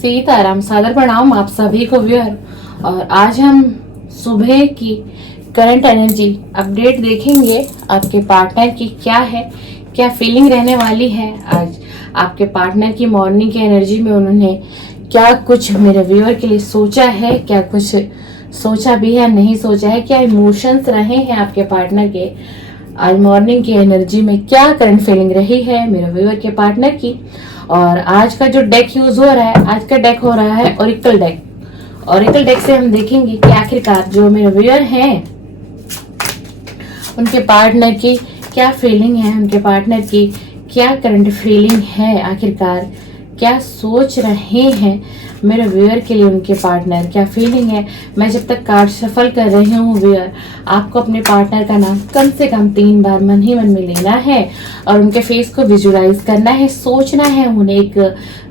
सीताराम, सादर प्रणाम आप सभी को व्यूअर। और आज हम सुबह की करंट एनर्जी अपडेट देखेंगे। आपके पार्टनर की क्या है, क्या फीलिंग रहने वाली है आज आपके पार्टनर की मॉर्निंग की एनर्जी में। उन्होंने क्या कुछ मेरे व्यूअर के लिए सोचा है, क्या कुछ सोचा भी है, नहीं सोचा है, क्या इमोशंस रहे हैं आपके पार्टनर के आज मॉर्निंग की एनर्जी में, क्या करंट फीलिंग रही है मेरे व्यूअर के पार्टनर की। और आज का जो डेक यूज हो रहा है, आज का डेक हो रहा है ओरेकल डेक। ओरेकल डेक से हम देखेंगे कि आखिरकार जो मेरे व्यूअर हैं उनके पार्टनर की क्या फीलिंग है, उनके पार्टनर की क्या करंट फीलिंग है, आखिरकार क्या सोच रहे हैं मेरे व्यूअर के लिए उनके पार्टनर, क्या फीलिंग है। मैं जब तक कार्ड सफल कर रही हूँ व्यूअर, आपको अपने पार्टनर का नाम कम से कम 3 बार मन ही मन में लेना है और उनके फेस को विजुलाइज करना है, सोचना है, उन्हें एक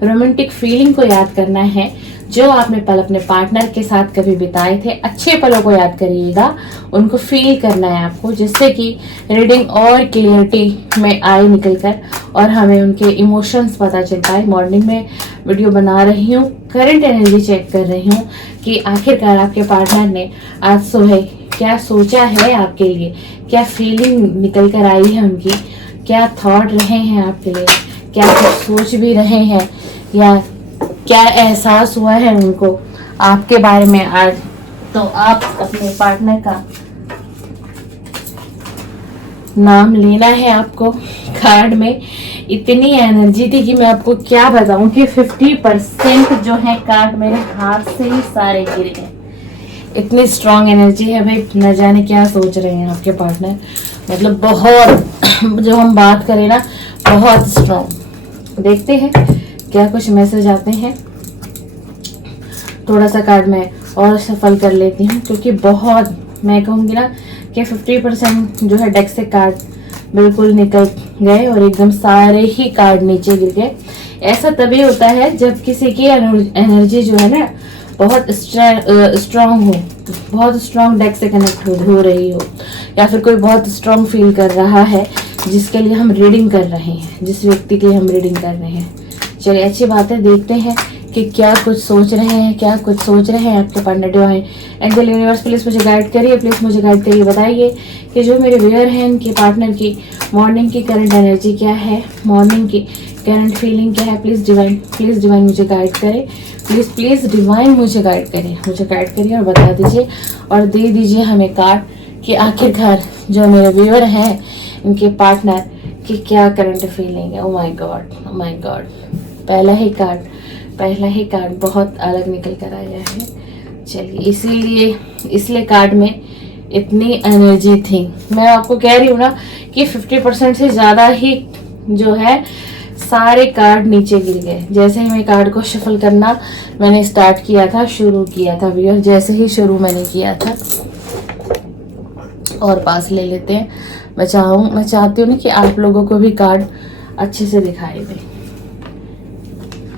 रोमांटिक फीलिंग को याद करना है जो आपने पल अपने पार्टनर के साथ कभी बिताए थे। अच्छे पलों को याद करिएगा, उनको फील करना है आपको, जिससे कि रीडिंग और क्लियरिटी में आए निकल कर और हमें उनके इमोशंस पता चल पाए। मॉर्निंग में वीडियो बना रही हूँ, करंट एनर्जी चेक कर रही हूँ कि आखिरकार आपके पार्टनर ने आज सुबह क्या सोचा है आपके लिए, क्या फीलिंग निकल कर आई है उनकी, क्या थॉट रहे हैं आपके लिए, क्या कुछ सोच भी रहे हैं या क्या एहसास हुआ है उनको आपके बारे में आज। तो आप अपने पार्टनर का नाम लेना है आपको। कार्ड में इतनी एनर्जी थी कि मैं आपको क्या बताऊं कि 50% जो है कार्ड मेरे हाथ से ही सारे गिर गए। इतनी स्ट्रांग एनर्जी है भाई, न जाने क्या सोच रहे हैं आपके पार्टनर। मतलब बहुत जो हम बात करें ना, बहुत स्ट्रांग। देखते हैं क्या कुछ मैसेज आते हैं। थोड़ा सा कार्ड मैं और सफल कर लेती हूँ क्योंकि बहुत, मैं कहूँगी ना कि 50% जो है डेक से कार्ड बिल्कुल निकल गए और एकदम सारे ही कार्ड नीचे गिर गए। ऐसा तभी होता है जब किसी की एनर्जी जो है ना बहुत स्ट्रांग हो, बहुत स्ट्रांग डेक से कनेक्ट हो रही हो, या फिर कोई बहुत स्ट्रांग फील कर रहा है जिसके लिए हम रीडिंग कर रहे हैं, जिस व्यक्ति के लिए हम रीडिंग कर रहे हैं। चलिए अच्छी बात है, देखते हैं कि क्या कुछ सोच रहे हैं, क्या कुछ सोच रहे हैं आपके partner. Divine angel universe please मुझे गाइड करिए, प्लीज मुझे गाइड करिए, बताइए कि जो मेरे व्यूअर हैं उनके पार्टनर की मॉर्निंग की करंट एनर्जी क्या है, मॉर्निंग की करंट फीलिंग क्या है। प्लीज डिवाइन मुझे गाइड करें, प्लीज डिवाइन मुझे गाइड करें, मुझे गाइड करिए और बता दीजिए और दे दीजिए हमें कार्ड कि आखिरकार जो मेरे व्यूअर हैं इनके पार्टनर की क्या करंट फीलिंग है। ओ माय गॉड, पहला ही कार्ड बहुत अलग निकल कर आया है। चलिए इसलिए कार्ड में इतनी एनर्जी थी। मैं आपको कह रही हूँ ना कि 50% से ज़्यादा ही जो है सारे कार्ड नीचे गिर गए। जैसे ही मैं कार्ड को शफल करना मैंने स्टार्ट किया था, शुरू किया था व्यूअर, जैसे ही शुरू मैंने किया था। और पास ले लेते हैं। मैं चाहती हूँ ना कि आप लोगों को भी कार्ड अच्छे से दिखाई दे।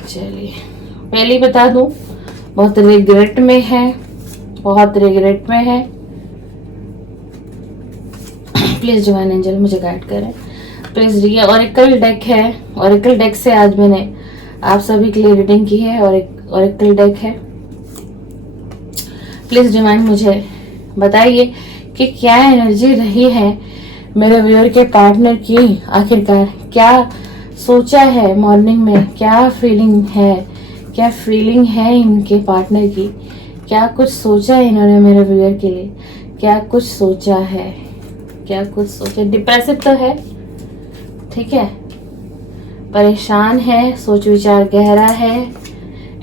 चलिए पहले ही बता दूं, बहुत रिग्रेट में है, बहुत रिग्रेट में है। प्लीज डिवाइन एंजल मुझे गाइड करें प्लीज। ये ओरेकल डेक है, ओरेकल डेक से आज मैंने आप सभी के लिए रीडिंग की है और ओरेकल डेक है। प्लीज डिवाइन मुझे बताइए कि क्या एनर्जी रही है मेरे व्यूअर के पार्टनर की, आखिरकार क्या सोचा है मॉर्निंग में, क्या फीलिंग है इनके पार्टनर की, क्या कुछ सोचा है इन्होंने मेरे व्यूअर के लिए, क्या कुछ सोचा है, क्या कुछ सोचा। डिप्रेसिव तो है, ठीक है, परेशान है, सोच विचार गहरा है,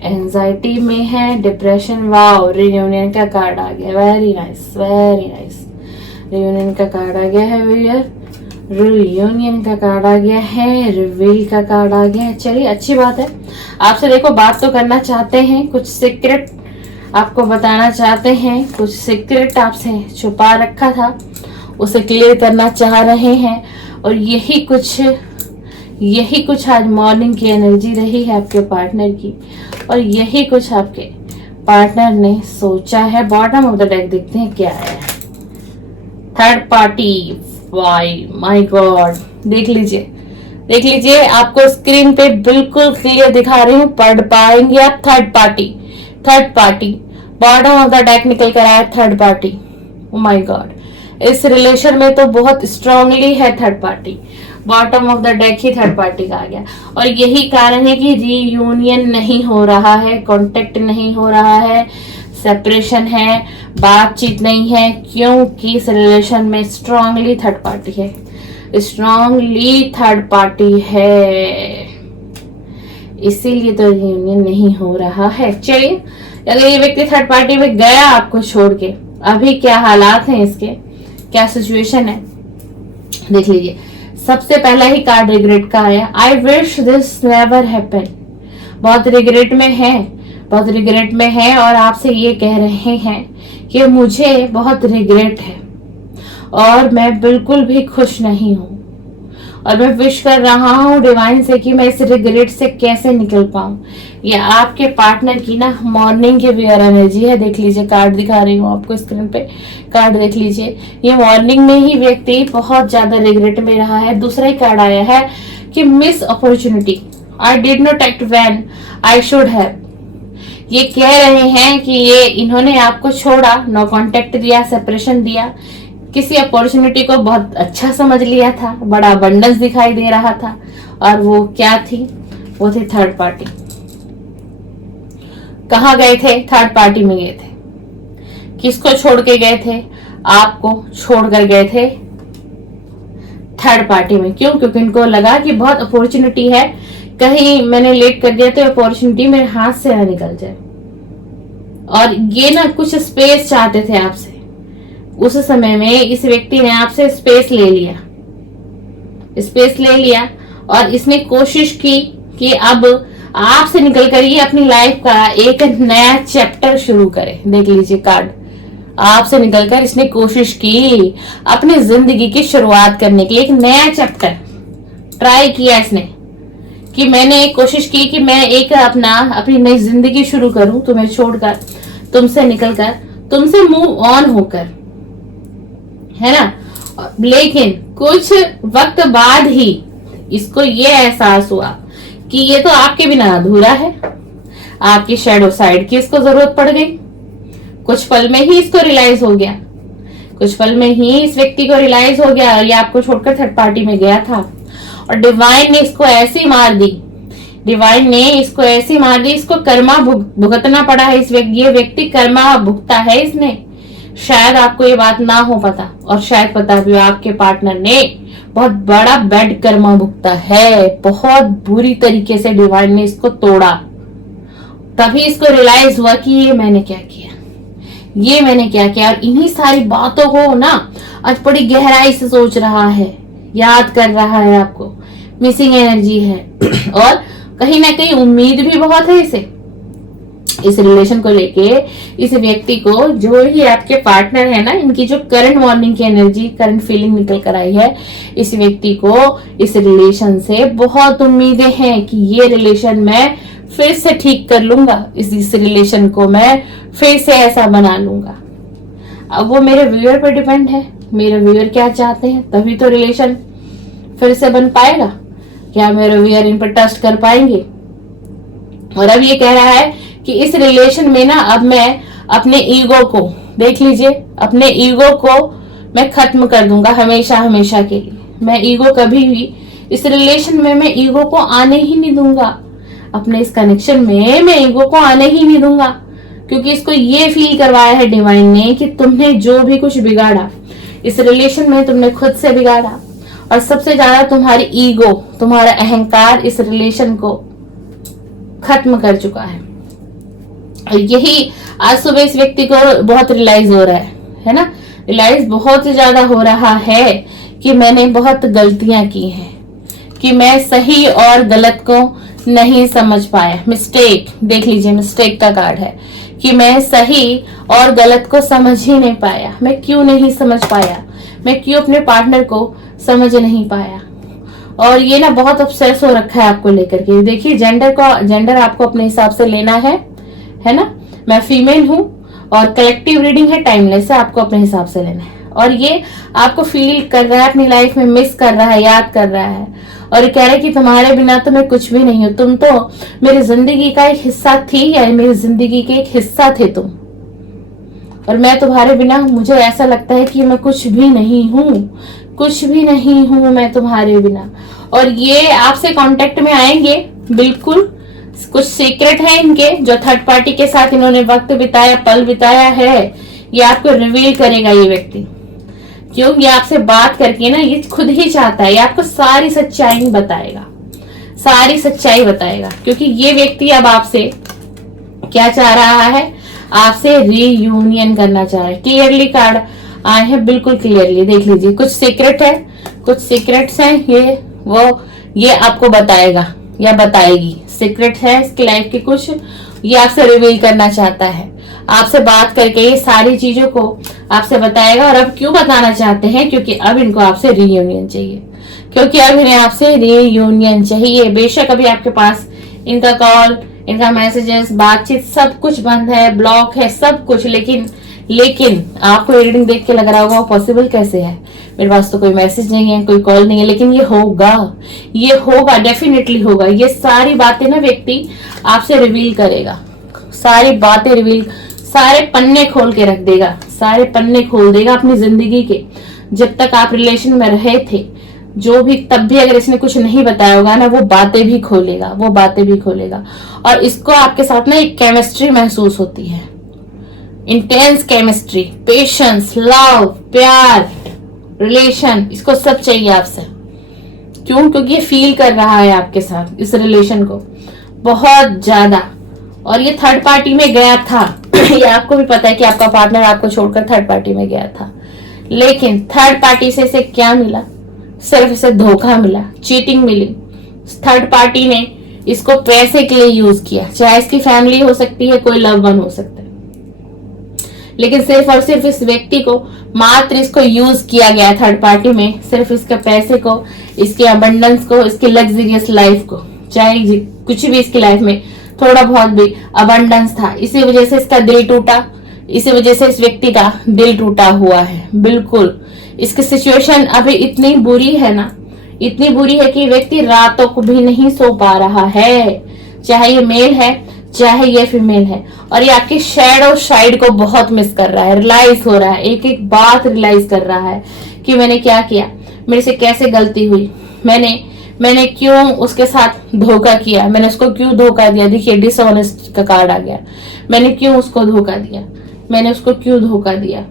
एंजाइटी में है, डिप्रेशन। वाओ, रियूनियन का कार्ड आ गया, वेरी नाइस, रियूनियन का कार्ड आ गया है व्यूअर, रियूनियन का कार्ड आ गया है, रिवील का कार्ड आ गया है। चलिए अच्छी बात है, आपसे देखो बात तो करना चाहते हैं, कुछ सीक्रेट आपको बताना चाहते हैं, कुछ सीक्रेट आपसे छुपा रखा था उसे क्लियर करना चाह रहे हैं। और यही कुछ आज मॉर्निंग की एनर्जी रही है आपके पार्टनर की और यही कुछ आपके पार्टनर ने सोचा है। बॉटम ऑफ द डेक देखते हैं क्या है। Third party, why my god, देख लीजिए देख लीजिए, आपको स्क्रीन पे बिल्कुल क्लियर दिखा रही हूँ, पढ़ पाएंगे आप। Third party bottom of the deck निकल कर आया, third party. Oh my God, इस रिलेशन में तो बहुत स्ट्रांगली है third party, bottom of the deck he third party का आ गया। और यही कारण है कि रीयूनियन नहीं हो रहा है, कांटेक्ट नहीं हो रहा है, सेपरेशन है, बातचीत नहीं है, क्योंकि इस रिलेशन में स्ट्रांगली थर्ड पार्टी है, स्ट्रांगली थर्ड पार्टी है, इसीलिए तो रीयूनियन नहीं हो रहा है। चलिए, अगर ये व्यक्ति थर्ड पार्टी में गया आपको छोड़ के, अभी क्या हालात हैं इसके, क्या सिचुएशन है, देख लीजिए। सबसे पहला ही कार्ड रिग्रेट का आया, I wish this never happen. बहुत रिग्रेट में है, बहुत रिग्रेट में है, और आपसे ये कह रहे हैं कि मुझे बहुत रिग्रेट है और मैं बिल्कुल भी खुश नहीं हूं, और मैं विश कर रहा हूं डिवाइन से कि मैं इस रिग्रेट से कैसे निकल पाऊं। ये आपके पार्टनर की ना मॉर्निंग की वेयर एनर्जी है। देख लीजिए, कार्ड दिखा रही हूँ आपको स्क्रीन पे, कार्ड देख लीजिए। ये मॉर्निंग में ही व्यक्ति बहुत ज्यादा रिग्रेट में रहा है। दूसरा ही कार्ड आया है कि miss opportunity, I did not act when I should have. ये कह रहे हैं कि ये इन्होंने आपको छोड़ा, नो कांटेक्ट दिया, सेपरेशन दिया, किसी अपॉर्चुनिटी को बहुत अच्छा समझ लिया था, बड़ा अबंडेंस दिखाई दे रहा था, और वो क्या थी, वो थी थर्ड पार्टी। कहाँ गए थे, थर्ड पार्टी में गए थे। किसको छोड़ के गए थे, आपको छोड़कर गए थे थर्ड पार्टी में। क्यों, क्योंकि इनको लगा कि बहुत अपॉर्चुनिटी है, कहीं मैंने लेट कर दिया तो अपॉर्चुनिटी मेरे हाथ से ना निकल जाए, और ये ना कुछ स्पेस चाहते थे आपसे। उस समय में इस व्यक्ति ने आपसे स्पेस ले लिया, और इसने कोशिश की कि अब आपसे निकलकर ये अपनी लाइफ का एक नया चैप्टर शुरू करे। देख लीजिए कार्ड, आपसे निकलकर इसने कोशिश की अपनी जिंदगी की शुरुआत करने के लिए, एक नया चैप्टर ट्राई किया इसने, कि मैंने कोशिश की कि मैं एक अपनी नई जिंदगी शुरू करूं, तुम्हें छोड़कर, तुमसे निकलकर, तुमसे मूव ऑन होकर, है ना। लेकिन कुछ वक्त बाद ही इसको ये एहसास हुआ कि ये तो आपके बिना अधूरा है, आपकी शैडो साइड की इसको जरूरत पड़ गई। कुछ पल में ही इसको रियलाइज हो गया, कुछ पल में ही इस व्यक्ति को रियलाइज हो गया, ये आपको छोड़कर थर्ड पार्टी में गया था, और डिवाइन ने इसको ऐसी मार दी, इसको कर्मा भुगतना पड़ा है। ये व्यक्ति कर्मा भुगता है इसने। शायद आपको ये बात ना हो पता, और शायद पता भी हो, आपके पार्टनर ने बहुत बड़ा बैड कर्मा भुगता है, बहुत बुरी तरीके से डिवाइन ने इसको तोड़ा। तभी इसको रियलाइज हुआ कि ये मैंने क्या किया, और इन्हीं सारी बातों को ना आज बड़ी गहराई से सोच रहा है, याद कर रहा है, आपको मिसिंग एनर्जी है, और कहीं ना कहीं उम्मीद भी बहुत है इसे, इस रिलेशन को लेके। इस व्यक्ति को, जो ही आपके पार्टनर है ना, इनकी जो करंट मॉर्निंग की एनर्जी, करंट फीलिंग निकल कर आई है, इस व्यक्ति को इस रिलेशन से बहुत उम्मीदें हैं कि ये रिलेशन मैं फिर से ठीक कर लूंगा, इस रिलेशन को मैं फिर से ऐसा बना लूंगा। अब वो मेरे व्यूअर पर डिपेंड है, मेरे व्यूअर क्या चाहते हैं, तभी तो रिलेशन फिर से बन पाएगा। क्या मेरे व्यूअर इन पर ट्रस्ट कर पाएंगे? और अब ये कह रहा है कि इस रिलेशन में ना अब मैं अपने ईगो को, देख लीजिए, अपने ईगो को मैं खत्म कर दूंगा हमेशा के लिए। मैं ईगो कभी भी इस रिलेशन में, मैं ईगो को आने ही नहीं दूंगा, अपने इस कनेक्शन में मैं ईगो को आने ही नहीं दूंगा, क्योंकि इसको ये फील करवाया है डिवाइन ने कि तुमने जो भी कुछ बिगाड़ा इस रिलेशन में, तुमने खुद से बिगाड़ा, और सबसे ज्यादा तुम्हारी ईगो, तुम्हारा अहंकार इस रिलेशन को खत्म कर चुका है। और यही आज सुबह इस व्यक्ति को बहुत रियलाइज हो रहा है ना, रियलाइज बहुत ही ज्यादा हो रहा है कि मैंने बहुत गलतियां की हैं, कि मैं सही और गलत को नहीं समझ पाया। मिस्टेक, देख लीजिए, मिस्टेक का कार्ड है कि मैं सही और गलत को समझ ही नहीं पाया। मैं क्यों नहीं समझ पाया, मैं क्यों अपने पार्टनर को समझ नहीं पाया। और ये ना बहुत ऑब्सेस हो रखा है आपको लेकर के। देखिए, जेंडर आपको अपने हिसाब से लेना है ना। मैं फीमेल हूँ और कलेक्टिव रीडिंग है, टाइमलेस है, आपको अपने हिसाब से लेना है। और ये आपको फील कर रहा है, अपनी लाइफ में मिस कर रहा है, याद कर रहा है, और ये कह रहा है कि तुम्हारे बिना तो मैं कुछ भी नहीं हूं, तुम तो मेरी जिंदगी का एक हिस्सा थी, या मेरी जिंदगी के एक हिस्सा थे तुम, और मैं तुम्हारे बिना मुझे ऐसा लगता है कि मैं कुछ भी नहीं हूं, कुछ भी नहीं हूं मैं तुम्हारे बिना। और ये आपसे कांटेक्ट में आएंगे बिल्कुल। कुछ सीक्रेट है इनके, जो थर्ड पार्टी के साथ इन्होंने वक्त बिताया, पल बिताया है, ये आपको रिवील करेगा ये व्यक्ति। क्यों? ये आपसे बात करके ना, ये खुद ही चाहता है, ये आपको सारी सच्चाई बताएगा, सारी सच्चाई बताएगा, क्योंकि ये व्यक्ति अब आपसे क्या चाह रहा है, आपसे रीयूनियन करना चाह रहा है। क्लियरली कार्ड आए हैं, बिल्कुल क्लियरली देख लीजिए। कुछ सीक्रेट है, कुछ सीक्रेट्स हैं, ये आपको बताएगा या बताएगी। सीक्रेट है इसकी लाइफ के कुछ, ये आपसे रिवील करना चाहता है, आपसे बात करके ये सारी चीजों को आपसे बताएगा। और अब क्यों बताना चाहते हैं? क्योंकि अब इनको आपसे रीयूनियन चाहिए, क्योंकि अब इन्हें आपसे रीयूनियन चाहिए। बेशक अभी आपके पास इनका कॉल, इनका मैसेजेस, बातचीत सब कुछ बंद है, ब्लॉक है, सब कुछ, लेकिन आपको रीडिंग देख के लग रहा होगा पॉसिबल कैसे है, मेरे पास तो कोई मैसेज नहीं है, कोई कॉल नहीं है, लेकिन ये होगा, डेफिनेटली होगा। ये सारी बातें ना व्यक्ति आपसे रिवील करेगा, सारी बातें रिवील, सारे पन्ने खोल के रख देगा, सारे पन्ने खोल देगा अपनी जिंदगी के। जब तक आप रिलेशन में रहे थे, जो भी, तब भी अगर इसने कुछ नहीं बताया होगा ना, वो बातें भी खोलेगा, वो बातें भी खोलेगा। और इसको आपके साथ ना एक केमिस्ट्री महसूस होती है, इंटेंस केमिस्ट्री, पेशेंस, लव, प्यार, रिलेशन, इसको सब चाहिए आपसे। क्यों? क्योंकि ये फील कर रहा है आपके साथ इस रिलेशन को बहुत ज्यादा। और ये थर्ड पार्टी में गया था ये आपको भी पता है कि आपका पार्टनर आपको छोड़कर थर्ड पार्टी में गया था, लेकिन थर्ड पार्टी से इसे क्या मिला? सिर्फ इसे धोखा मिला, चीटिंग मिली। थर्ड पार्टी ने इसको पैसे के लिए यूज किया, चाहे इसकी फैमिली हो सकती है, कोई लव वन हो सकता है, लेकिन सिर्फ और सिर्फ इस व्यक्ति को मात्र इसको यूज किया गया थर्ड पार्टी में, सिर्फ इसके पैसे को, इसके अबंडेंस को, इसकी लग्जरियस लाइफ को। चाहे कुछ भी इसकी लाइफ में थोड़ा बहुत भी अबंडेंस था, इसी वजह से इसका दिल टूटा, इसी वजह से इस व्यक्ति का दिल टूटा हुआ है। बिल्कुल इसकी सिचुएशन अभी इतनी बुरी है ना, इतनी बुरी है कि व्यक्ति रातों को भी नहीं सो पा रहा है, चाहे ये मेल है चाहे ये फीमेल है। और ये आपकी शैडो साइड को बहुत मिस कर रहा है, रियलाइज हो रहा है, एक एक बात रियलाइज कर रहा है कि मैंने क्या किया, मेरे से कैसे गलती हुई, मैंने क्यों उसके साथ धोखा किया, मैंने उसको क्यों धोखा दिया। देखिए डिसऑनेस्ट का कार्ड आ गया, मैंने क्यों उसको धोखा दिया, मैंने उसको क्यों धोखा दिया।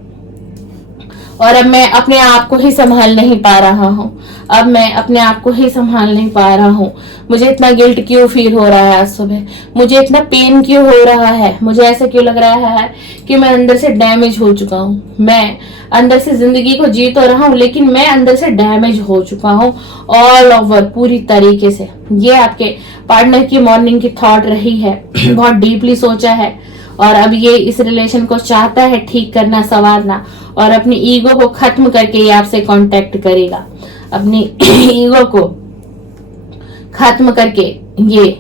और अब मैं अपने आप को ही संभाल नहीं पा रहा हूँ, अब मैं अपने आप को ही संभाल नहीं पा रहा हूँ। मुझे इतना गिल्ट क्यों फील हो रहा है आज सुबह, मुझे इतना पेन क्यों हो रहा है, मुझे ऐसा क्यों लग रहा है कि मैं अंदर से डैमेज हो चुका हूँ। मैं अंदर से जिंदगी को जी तो रहा हूँ, लेकिन मैं अंदर से डैमेज हो चुका हूँ ऑल ओवर, पूरी तरीके से। ये आपके पार्टनर की मॉर्निंग की थॉट रही है, बहुत डीपली सोचा है, और अब ये इस रिलेशन को चाहता है ठीक करना, संवारना, और अपनी ईगो को खत्म करके ये आपसे कांटेक्ट करेगा। अपनी ईगो को खत्म करके ये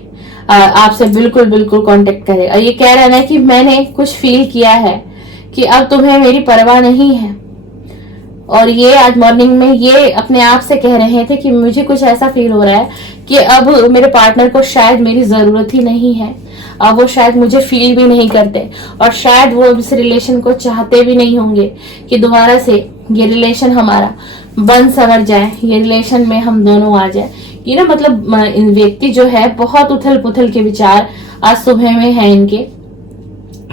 आपसे बिल्कुल बिल्कुल कांटेक्ट करेगा। ये कह रहा है कि मैंने कुछ फील किया है कि अब तुम्हें मेरी परवाह नहीं है। और ये आज मॉर्निंग में ये अपने आप से कह रहे थे कि मुझे कुछ ऐसा फील हो रहा है कि अब मेरे पार्टनर को शायद मेरी जरूरत ही नहीं है, अब वो शायद मुझे फील भी नहीं करते, और शायद वो इस रिलेशन को चाहते भी नहीं होंगे कि दोबारा से ये रिलेशन हमारा बन संवर जाए, ये रिलेशन में हम दोनों आ जाए। ये ना मतलब इन व्यक्ति जो है बहुत उथल पुथल के विचार आज सुबह में है इनके।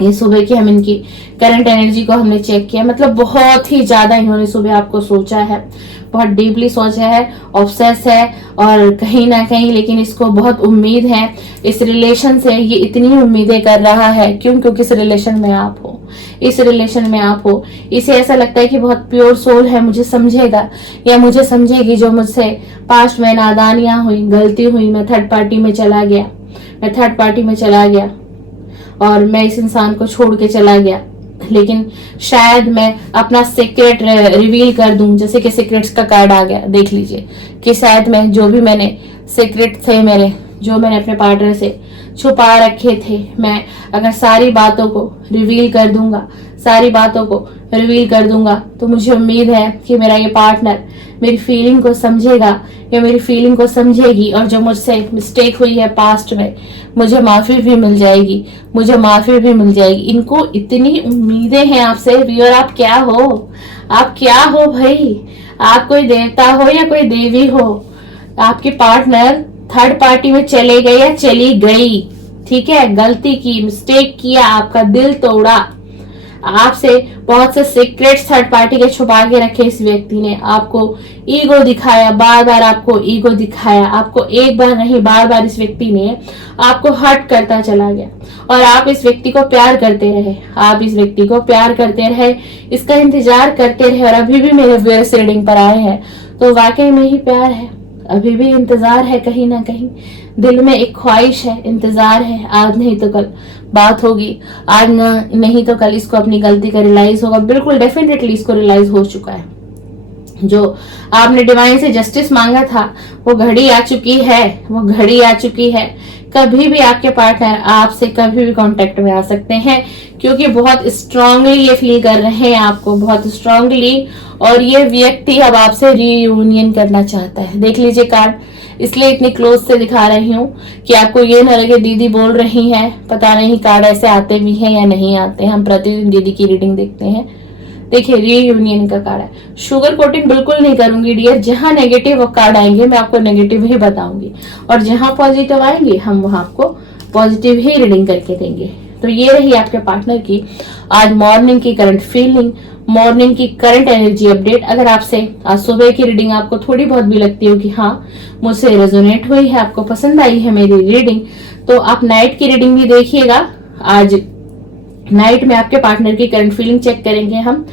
ये सुबह की हम इनकी करंट एनर्जी को हमने चेक किया, मतलब बहुत ही ज्यादा इन्होंने सुबह आपको सोचा है, बहुत डीपली सोचा है, ऑब्सेस है, और कहीं ना कहीं लेकिन इसको बहुत उम्मीद है इस रिलेशन से। ये इतनी उम्मीदें कर रहा है क्यों? क्योंकि इस रिलेशन में आप हो, इस रिलेशन में आप हो। इसे ऐसा लगता है कि बहुत प्योर सोल है, मुझे समझेगा या मुझे समझेगी, जो मुझसे पास्ट में नादानियां हुई, गलती हुई, मैं थर्ड पार्टी में चला गया और मैं इस इंसान को छोड़ के चला गया, लेकिन शायद मैं अपना सीक्रेट रिवील कर दूं, जैसे कि सीक्रेट्स का कार्ड आ गया, देख लीजिए कि शायद मैं जो भी मैंने सीक्रेट थे मेरे, जो मैंने अपने पार्टनर से छुपा रखे थे, मैं अगर सारी बातों को रिवील कर दूंगा, सारी बातों को रिवील कर दूंगा, तो मुझे उम्मीद है कि मेरा ये पार्टनर मेरी फीलिंग को समझेगा या मेरी फीलिंग को समझेगी, और जो मुझसे मिस्टेक हुई है पास्ट में, मुझे माफी भी मिल जाएगी, मुझे माफी भी मिल जाएगी। इनको इतनी उम्मीदें हैं आपसे व्यूअर। आप क्या हो? आप क्या हो भाई? आप कोई देवता हो या कोई देवी हो? आपके पार्टनर थर्ड पार्टी में चले गए या चली गई, ठीक है, गलती की, मिस्टेक किया, आपका दिल तोड़ा, आपसे बहुत से सीक्रेट्स थर्ड पार्टी के छुपा के रखे इस व्यक्ति ने, आपको ईगो दिखाया, बार बार आपको ईगो दिखाया, आपको एक बार नहीं बार बार इस व्यक्ति ने आपको हर्ट करता चला गया, और आप इस व्यक्ति को प्यार करते रहे, आप इस व्यक्ति को प्यार करते रहे, इसका इंतजार करते रहे, और अभी भी मेरे व्यूअर्स रीडिंग पर आए हैं तो वाकई में ही प्यार है, अभी भी इंतजार है, कहीं ना कहीं दिल में एक ख्वाहिश है, इंतजार है। आज नहीं तो कल बात होगी, आज नहीं तो कल इसको अपनी गलती का रियलाइज होगा। बिल्कुल डेफिनेटली इसको रियलाइज हो चुका है। जो आपने डिवाइन से जस्टिस मांगा था वो घड़ी आ चुकी है, वो घड़ी आ चुकी है। कभी भी आपके पार्टनर आपसे कभी भी कांटेक्ट में आ सकते हैं, क्योंकि बहुत स्ट्रांगली ये फील कर रहे हैं आपको, बहुत स्ट्रांगली, और ये व्यक्ति अब आपसे रीयूनियन करना चाहता है। देख लीजिए कार्ड, इसलिए इतनी क्लोज से दिखा रही हूँ कि आपको ये न लगे दीदी बोल रही हैं, पता नहीं कार्ड ऐसे आते भी हैं या नहीं आते। हम प्रतिदिन दीदी की रीडिंग देखते हैं। देखिए रीयूनियन का कार्ड है। शुगर कोटिंग बिल्कुल नहीं करूंगी डियर, जहां नेगेटिव कार्ड आएंगे मैं आपको नेगेटिव ही बताऊंगी, और जहां पॉजिटिव आएंगे हम वहां आपको पॉजिटिव ही रीडिंग करके देंगे। तो ये रही आपके पार्टनर की आज मॉर्निंग की करंट फीलिंग, मॉर्निंग की करंट एनर्जी अपडेट। अगर आपसे आज सुबह की रीडिंग आपको थोड़ी बहुत भी लगती हो कि हाँ मुझसे रेजोनेट हुई है, आपको पसंद आई है मेरी रीडिंग, तो आप नाइट की रीडिंग भी देखिएगा। आज नाइट में आपके पार्टनर की करंट फीलिंग चेक करेंगे हम।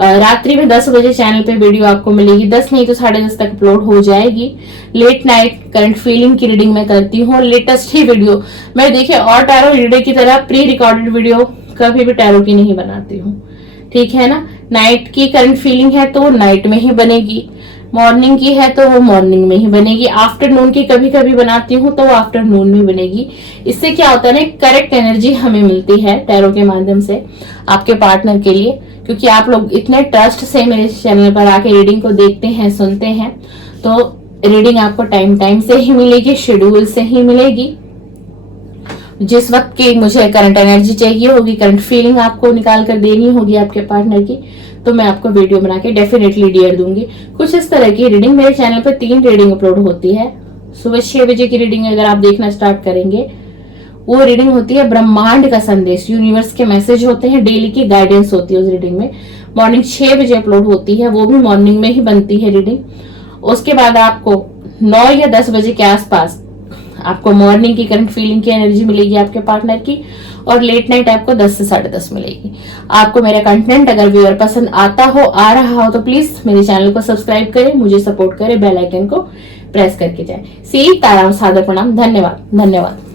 रात्रि में 10 बजे चैनल पे वीडियो आपको मिलेगी, 10 नहीं तो 10:30 तक अपलोड हो जाएगी। लेट नाइट करंट फीलिंग की रीडिंग मैं करती हूँ, लेटेस्ट ही वीडियो मैं देखिए, और टैरो रीडर की तरह प्री रिकॉर्डेड वीडियो कभी भी टैरो की नहीं बनाती हूँ, ठीक है ना। नाइट की करंट फीलिंग है तो नाइट में ही बनेगी, मॉर्निंग की है तो वो मॉर्निंग में ही बनेगी, आफ्टरनून की कभी कभी बनाती हूँ तो वो आफ्टरनून में बनेगी। इससे क्या होता है ना, करेक्ट एनर्जी हमें मिलती है टैरो के माध्यम से आपके पार्टनर के लिए, क्योंकि आप लोग इतने ट्रस्ट से मेरे चैनल पर आके रीडिंग को देखते हैं, सुनते हैं, तो रीडिंग आपको टाइम से ही मिलेगी, शेड्यूल से ही मिलेगी। जिस वक्त की मुझे करंट एनर्जी चाहिए होगी, करंट फीलिंग आपको निकाल कर देनी होगी आपके पार्टनर की, तो मैं आपको वीडियो बना के डेफिनेटली डियर दूंगी। कुछ इस तरह की रीडिंग मेरे चैनल पर 3 रीडिंग अपलोड होती है। सुबह 6 बजे की रीडिंग अगर आप देखना स्टार्ट करेंगे, वो रीडिंग होती है ब्रह्मांड का संदेश, यूनिवर्स के मैसेज होते हैं, डेली की गाइडेंस होती है उस रीडिंग में। मॉर्निंग 6 बजे अपलोड होती है, वो भी मॉर्निंग में ही बनती है रीडिंग। उसके बाद आपको 9 या 10 बजे के आसपास आपको मॉर्निंग की करंट फीलिंग की एनर्जी मिलेगी आपके पार्टनर की, और लेट नाइट आपको 10 से 10:30 मिलेगी। आपको मेरा कंटेंट अगर व्यूअर पसंद आता हो, आ रहा हो, तो प्लीज मेरे चैनल को सब्सक्राइब करें, मुझे सपोर्ट करें, बेल आइकन को प्रेस करके जाए। सी ताराम सादर प्रणाम, धन्यवाद धन्यवाद।